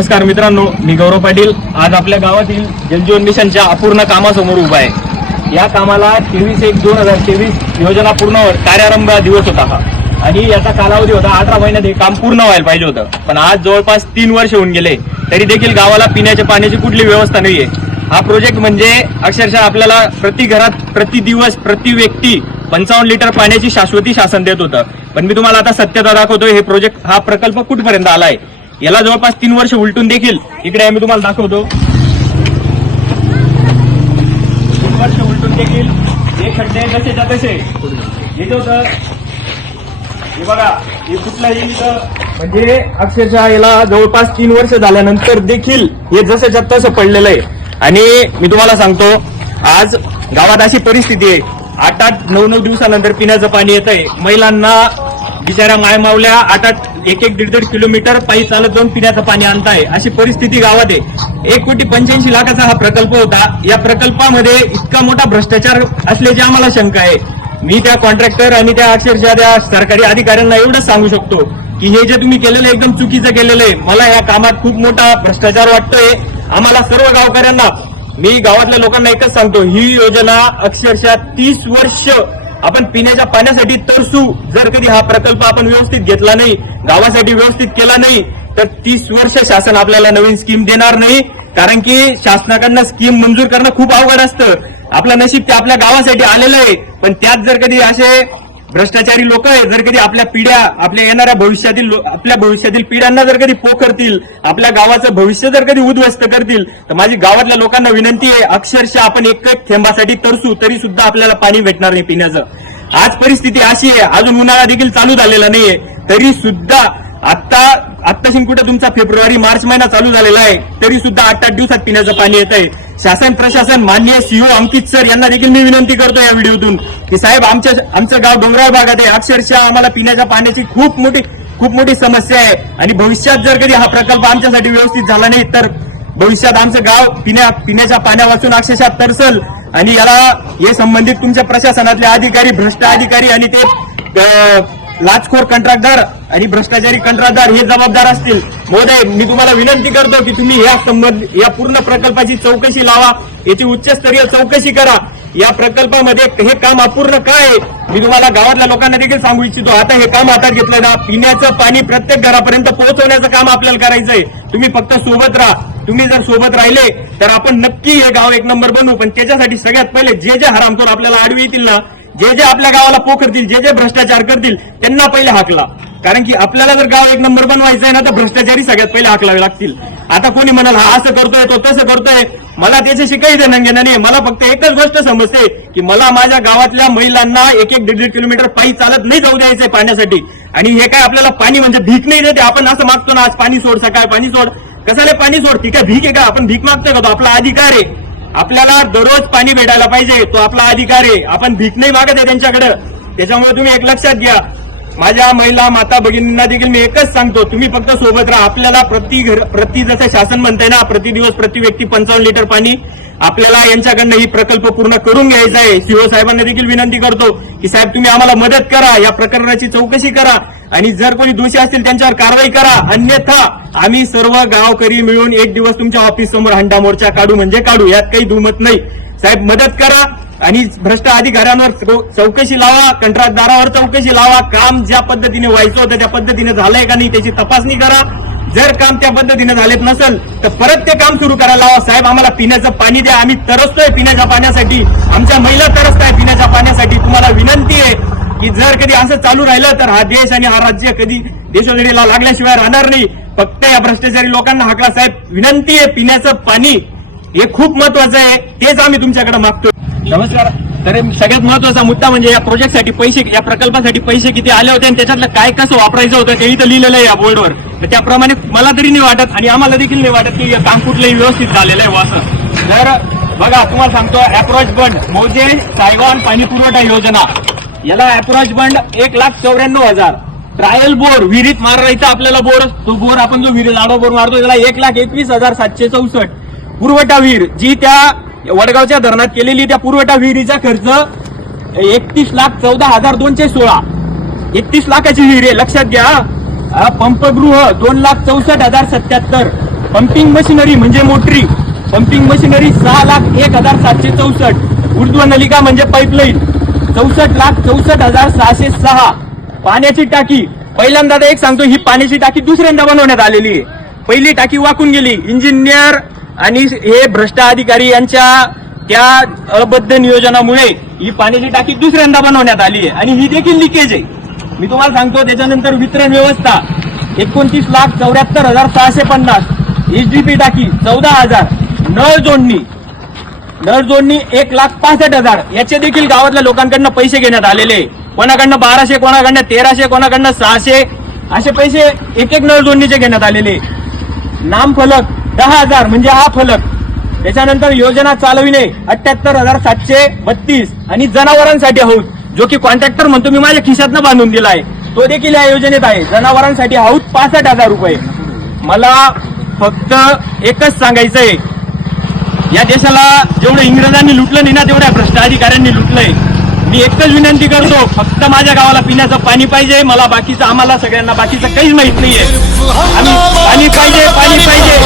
नमस्कार मित्रांनो, मी गौरव पाटील आज आपल्या गावातील जलजीवन मिशनच्या अपूर्ण कामासमोर उभा आहे। या कामाला 23/1/2023 योजना पूर्ण कार्यारंभ दिवस होता हा आणि याचा कालावधी होता 18 महिन्यात हे काम पूर्ण व्हायला पाहिजे होतं, पण आज जवळपास 3 वर्ष होऊन गेले तरी देखील गावाला पिण्याच्या पाण्याची कुठली व्यवस्था नाहीये। हा प्रोजेक्ट म्हणजे अक्षरशः आपल्याला प्रति घरात प्रति दिवस प्रति व्यक्ती 55 लिटर पाण्याची शाश्वती शासन देत होतं, पण मी तुम्हाला आता सत्यता दाखवतोय। हे प्रोजेक्ट हा प्रकल्प कुठपर्यंत आलाय याला जवळपास 3 वर्ष उलटून देखील इकडे मी तुम्हाला दाखवतो। 3 वर्ष उलटून देखील हे खड्डे जसेच्या तसे येत होतं। हे बघा, हे कुठलाही म्हणजे अक्षरशः याला जवळपास 3 वर्ष झाल्यानंतर देखील हे जसेच्या तसं पडलेलं आहे। आणि मी तुम्हाला सांगतो, आज गावात अशी परिस्थिती आहे, 8-8, 9-9 दिवसानंतर पिण्याचं पाणी येत आहे। महिलांना बिचाऱ्या मायमावल्या 8-8, 1-1, 1.5 किलोमीटर पायी चालत जाऊन पिण्याचं पाणी आणताय, अशी परिस्थिती गावात आहे। 1,85,00,000 हा प्रकल्प होता। या प्रकल्पामध्ये इतका मोठा भ्रष्टाचार असल्याची आम्हाला शंका आहे। मी त्या कॉन्ट्रॅक्टर आणि त्या अक्षरशः त्या सरकारी अधिकाऱ्यांना एवढंच सांगू शकतो की हे जे तुम्ही केलेलं आहे एकदम चुकीचं केलेलं आहे। मला या कामात खूप मोठा भ्रष्टाचार वाटतोय। आम्हाला सर्व गावकऱ्यांना, मी गावातल्या लोकांना एकच सांगतो, ही योजना अक्षरशः 30 वर्ष आपण पिण्याच्या पाण्यासाठी तरसू। जर कधी हा प्रकल्प आपण व्यवस्थित घेतला नाही, गावासाठी व्यवस्थित केला नाही, तर 30 वर्ष शासन आपल्याला नवीन स्कीम देणार नाही। कारण की शासनाकडनं स्कीम मंजूर करणं खूप अवघड असतं। आपलं नशीब ते आपल्या गावासाठी आलेलं आहे, पण त्यात जर कधी असे भ्रष्टाचारी लोक आहे, जर कधी आपल्या पिढ्या, आपल्या येणाऱ्या भविष्यातील पिढ्यांना जर कधी पोखरतील, आपल्या गावाचं भविष्य जर कधी उद्ध्वस्त करतील, तर माझी गावातल्या लोकांना विनंती आहे, अक्षरशः आपण एक थेंबासाठी तरसू तरी सुद्धा आपल्याला पाणी भेटणार नाही पिण्याचं। आज परिस्थिती अशी आहे, अजून उन्हाळा देखील चालू झालेला नाहीये, तरी सुद्धा आत्ताशी कुठे तुमचा फेब्रुवारी मार्च महिना चालू झालेला आहे, तरी सुद्धा 8-8 दिवसात पिण्याचं पाणी येत आहे। शासन प्रशासन, माननीय सीओ अंकित सर यांना देखील मी विनंती करतो या व्हिडिओतून की साहेब, आमचं गाव डोंगराळ भागात आहे, अक्षरशः आम्हाला पिण्याच्या पाण्याची खूप मोठी समस्या आहे। आणि भविष्यात जर कधी हा प्रकल्प आमच्यासाठी व्यवस्थित झाला नाही, तर भविष्यात आमचं गाव पिण्याच्या पाण्यापासून अक्षरशः तरसल। आणि याला हे संबंधित तुमच्या प्रशासनातले अधिकारी, भ्रष्ट अधिकारी आणि ते लाचखोर कंत्राटदार आणि भ्रष्टाचारी कंत्राटदार हे जबाबदार असतील। महोदय, मी तुम्हाला विनंती करतो की तुम्ही या पूर्ण प्रकल्पाची चौकशी लावा, याची उच्चस्तरीय चौकशी करा। या प्रकल्पामध्ये हे काम अपूर्ण काय आहे मी तुम्हाला गावातल्या लोकांना देखील सांगू इच्छितो। आता हे काम हातात घेतलं ना, पिण्याचं पाणी प्रत्येक घरापर्यंत पोहोचवण्याचं काम आपल्याला करायचंय। तुम्ही फक्त सोबत राहा। तुम्ही जर सोबत राहिले तर आपण नक्की हे गाव एक नंबर बनवू, पण त्याच्यासाठी सगळ्यात पहिले जे हरामखोर आपल्याला आडवी येतील ना, जे आपल्या गावाला पोखरतील, जे भ्रष्टाचार करतील, त्यांना पहिले हाकला। कारण की आपल्याला जर गाव एक नंबर बनवायचं आहे ना, तर भ्रष्टाचारी सगळ्यात पहिले हाकलावे लागतील। आता कोणी म्हणाल हा असं करतोय, तो तसं करतोय, मला त्याच्याशी काही देणं घेणं नाही। मला फक्त एकच गोष्ट समजते की मला माझ्या गावातल्या महिलांना 1-1, 1.5 किलोमीटर पायी चालत नाही जाऊ द्यायचंय पाण्यासाठी। आणि हे काय आपल्याला पाणी म्हणजे भीक नाही देते। आपण असं मागतो ना, आज पाणी सोड, सकाळ पाणी सोड, कसाले पाणी सोड, ती काय भीक आहे का? आपण भीक मागतोय का? तो आपला अधिकार आहे। आपल्याला दररोज पाणी भेटायला पाहिजे, तो आपला अधिकार आहे। आपण भीक नाही मागत आहे त्यांच्याकडे। त्याच्यामुळे तुम्ही एक लक्षात घ्या, माझ्या महिला माता भगिनींना देखील मी एकच सांगतो, तुम्ही फक्त सोबत राहा। आपल्याला प्रति जसं शासन म्हणतंय ना, प्रति दिवस प्रति व्यक्ती 55 लिटर पाणी आपल्याला यांच्याकडनं ही प्रकल्प पूर्ण करून घ्यायचा आहे। सीओ साहेबांना देखील विनंती करतो की साहेब, तुम्ही आम्हाला मदत करा, या प्रकरणाची चौकशी करा आणि जर कोणी दोषी असतील त्यांच्यावर कारवाई करा। अन्यथा आम्ही सर्व गावकरी मिळून एक दिवस तुमच्या ऑफिस समोर हंडा मोर्चा काढू म्हणजे काढू, यात काही दुमत नाही। साहेब, मदत करा आणि भ्रष्ट अधिकाऱ्यांवर चौकशी लावा, कंत्राटदारावर चौकशी लावा। काम ज्या पद्धतीने व्हायचं होतं त्या पद्धतीने झालंय का नाही त्याची तपासणी करा। जर काम त्या पद्धतीने झालेत नसेल तर परत ते काम सुरू करायला लावा। साहेब, आम्हाला पिण्याचं पाणी द्या, आम्ही तरसतोय पिण्याच्या पाण्यासाठी, आमच्या महिला तरसताय पिण्याच्या पाण्यासाठी। तुम्हाला विनंती आहे की जर कधी असं चालू राहिलं तर हा देश आणि हा राज्य कधी देशोधडीला लागल्याशिवाय राहणार नाही। फक्त या भ्रष्टाचारी लोकांना हाकला। साहेब, विनंती आहे, पिण्याचं पाणी हे खूप महत्वाचं आहे, तेच आम्ही तुमच्याकडे मागतो। नमस्कार। तर सगळ्यात महत्वाचा मुद्दा म्हणजे या प्रोजेक्टसाठी पैसे, या प्रकल्पासाठी पैसे किती आले होते आणि त्याच्यातलं काय कसं वापरायचं होतं ते इथं लिहिलेलं आहे या बोर्डवर। तर त्याप्रमाणे मला तरी नाही वाटत आणि आम्हाला देखील नाही वाटत की काम कुठलंही व्यवस्थित झालेलं आहे वासं। तर बघा, तुम्हाला सांगतो, अप्रोच बंड मौजे सायवान पाणी पुरवठा योजना, याला अप्रोच बंड 1,94,000। ट्रायल बोर, विहिरीत मारायचा आपल्याला बोर, तो बोर आपण जो विहिरीत आडवा बोर मारतो त्याला 1,21,764। पुरवठा विहीर जी त्या वडगावच्या धरणात केलेली त्या पुरवठा विहिरीचा खर्च 31,14,216। 31 लाखाची विहीर आहे, लक्षात घ्या। पंपगृह 2,64,077। पंपिंग मशिनरी म्हणजे मोटरी, पंपिंग मशिनरी 6,01,764, ऊर्ध्व नलिका म्हणजे पाईपलाईन 64,64,606, पाण्याची टाकी पहिल्यांदा एक सांगतो, ही पाण्याची टाकी दुसऱ्यांदा बनवण्यात आलेली आहे. पहिली टाकी वाकून गेली, इंजिनियर आणि हे भ्रष्ट अधिकारी यांच्या त्या अबद्ध नियोजनामुळे ही पाण्याची टाकी दुसऱ्यांदा बनवण्यात आली आहे आणि ही देखील लिकेज आहे. मी तुम्हाला सांगतो. त्याच्यानंतर वितरण व्यवस्था 29,74,650, एचडीपी टाकी 14,000, नळ जोडणी 1,65,000, याचे देखील गावातल्या लोकांकडनं पैसे घेण्यात आलेले. कोणाकडनं 1200, कोणाकडनं 1300, कोणाकडनं 600 असे पैसे एक नळ जोडणीचे घेण्यात आलेले. नामफलक 10,000 म्हणजे हा फलक. त्याच्यानंतर योजना चालविणे 78,732 आणि जनावरांसाठी हौद, जो की कॉन्ट्रॅक्टर म्हणतो मी माझ्या खिशातनं बांधून दिला आहे, तो देखील या योजनेत आहे. जनावरांसाठी हौद 65,000 रुपये. मला फक्त एकच सांगायचंय, या देशाला जेवढं इंग्रजांनी लुटलं नाही ना, तेवढ्या भ्रष्ट अधिकाऱ्यांनी लुटलंय. मी एकच विनंती करतो, फक्त माझ्या गावाला पिण्याचं पाणी पाहिजे. मला बाकीचं, आम्हाला सगळ्यांना बाकीचं काहीच माहित नाहीये. आम्ही पाणी पाहिजे, पाणी पाहिजे.